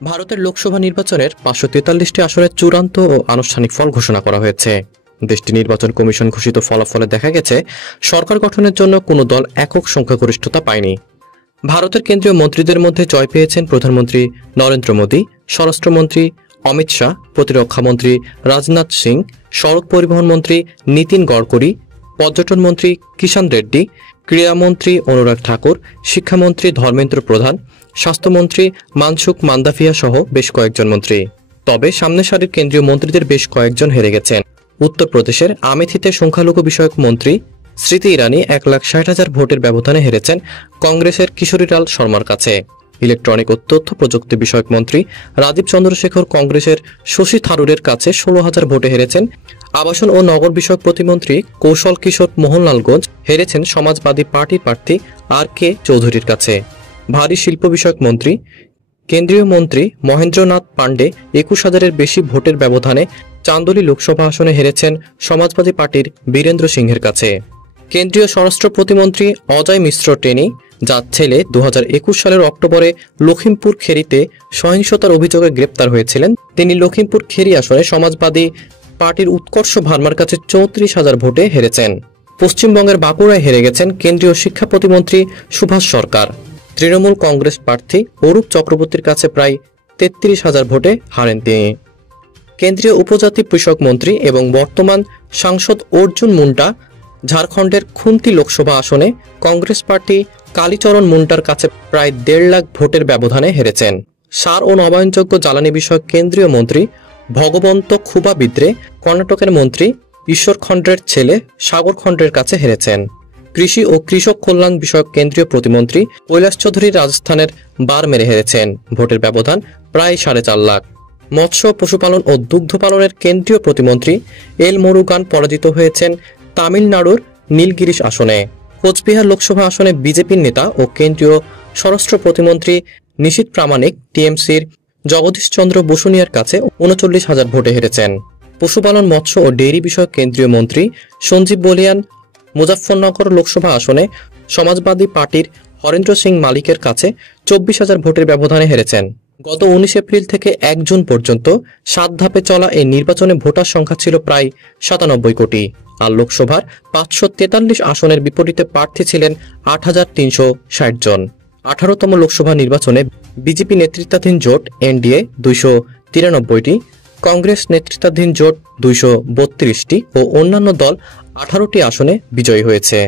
ভারতের লোকসভা নির্বাচনের 543টি আসনের চূড়ান্ত ও আনুষ্ঠানিক ফল ঘোষণা করা হয়েছে। দেশটির নির্বাচন কমিশন ঘোষিত ফলাফলে দেখা গেছে, সরকার গঠনের জন্য কোনো দল একক সংখ্যাগরিষ্ঠতা পায়নি। ভারতের কেন্দ্রীয় মন্ত্রীদের মধ্যে জয় পেয়েছেন প্রধানমন্ত্রী নরেন্দ্র মোদী, স্বরাষ্ট্রমন্ত্রী অমিত শাহ, প্রতিরক্ষামন্ত্রী রাজনাথ সিং, সড়ক পরিবহন মন্ত্রী নীতিন গডকরি, পর্যটন মন্ত্রী কিষাণ রেড্ডি, ক্রীড়ামন্ত্রী অনুরাগ ঠাকুর, শিক্ষামন্ত্রী ধর্মেন্দ্র প্রধান, স্বাস্থ্যমন্ত্রী মানসুখ মান্দাভিয়া সহ বেশ কয়েকজন মন্ত্রী। তবে সামনের সারির কেন্দ্রীয় মন্ত্রীদের বেশ কয়েকজন হেরে গেছেন। উত্তরপ্রদেশের আমেথিতে সংখ্যালঘু বিষয়ক মন্ত্রী স্মৃতি ইরানি 1,60,000 ভোটের ব্যবধানে হেরেছেন কংগ্রেসের কিশোরীলাল শর্মার কাছে। ইলেকট্রনিক ও তথ্য প্রযুক্তি বিষয়ক মন্ত্রী রাজীব চন্দ্রশেখর কংগ্রেসের শশী থারুরের কাছে 16,000 ভোটে হেরেছেন। আবাসন ও নগর বিষয়ক প্রতিমন্ত্রী কৌশল কিশোর মোহনলালগঞ্জ হেরেছেন সমাজবাদী পার্টির প্রার্থী আর.কে চৌধুরীর কাছে। ভারী শিল্প বিষয়ক মন্ত্রী কেন্দ্রীয় মন্ত্রী মহেন্দ্রনাথ পাণ্ডে 21,000-এর বেশি ভোটের ব্যবধানে চান্দোলি লোকসভা আসনে হেরেছেন সমাজবাদী পার্টির বীরেন্দ্র সিংহের কাছে। কেন্দ্রীয় স্বরাষ্ট্র প্রতিমন্ত্রী অজয় মিশ্র টেনি, যার ছেলে 2021 সালের অক্টোবরে লখিমপুর খেরিতে সহিংসতার অভিযোগে গ্রেপ্তার হয়েছিলেন, তিনি লখিমপুর খেরি আসনে সমাজবাদী পার্টির উৎকর্ষ ভার্মার কাছে 34,000 ভোটে হেরেছেন। পশ্চিমবঙ্গের বাঁকুড়ায় হেরে গেছেন কেন্দ্রীয় শিক্ষা প্রতিমন্ত্রী সুভাষ সরকার। তৃণমূল কংগ্রেস প্রার্থী অরূপ চক্রবর্তীর কাছে প্রায় 33,000 ভোটে হারেন তিনি। কেন্দ্রীয় উপজাতি কৃষক মন্ত্রী এবং বর্তমান সাংসদ অর্জুন মুন্ডা ঝাড়খণ্ডের খুন্তি লোকসভা আসনে কংগ্রেস প্রার্থী কালীচরণ মুন্ডার কাছে প্রায় 1.5 লাখ ভোটের ব্যবধানে হেরেছেন। সার ও নবায়নযোগ্য জ্বালানি বিষয়ক কেন্দ্রীয় মন্ত্রী ভগবন্ত খুবা বিদ্রে কর্ণাটকের মন্ত্রী ঈশ্বর খন্ড্রের ছেলে সাগর খন্ড্রের কাছে হেরেছেন। কৃষি ও কৃষক কল্যাণ বিষয়ক কেন্দ্রীয় প্রতিমন্ত্রী কৈলাস চৌধুরী রাজস্থানের বারমেরে হেরেছেন, ভোটের ব্যবধান প্রায় 4.5 লাখ। মৎস্য পশুপালন ও দুগ্ধ পালনের কেন্দ্রীয় প্রতিমন্ত্রী এল মুরুগান পরাজিত হয়েছেন তামিলনাড়ুর নীলগিরিশ আসনে। কোচবিহার লোকসভা আসনে বিজেপির নেতা ও কেন্দ্রীয় স্বরাষ্ট্র প্রতিমন্ত্রী নিশীথ প্রামাণিক টিএমসির জগদীশ চন্দ্র বসুনিয়ার কাছে 39,000 ভোটে হেরেছেন। পশুপালন, মৎস্য ও ডেইরি বিষয়ক কেন্দ্রীয় মন্ত্রী সঞ্জীব বলিয়ান মুজাফফরনগর লোকসভা আসনে সমাজবাদী পার্টির হরেন্দ্র সিং মালিকের কাছে 24,000 ভোটের ব্যবধানে হেরেছেন। গত 19 এপ্রিল থেকে 1 জুন পর্যন্ত 7 ধাপে চলা এই নির্বাচনে ভোটার সংখ্যা ছিল প্রায় 97 কোটি। আর লোকসভার 543 আসনের বিপরীতে প্রার্থী ছিলেন 8,360 জন। 18তম লোকসভা নির্বাচনে বিজেপি নেতৃত্বাধীন জোট এনডিএ 293টি, কংগ্রেস নেতৃত্বাধীন জোট 232টি ও অন্যান্য দল 18টি আসনে বিজয়ী হয়েছে।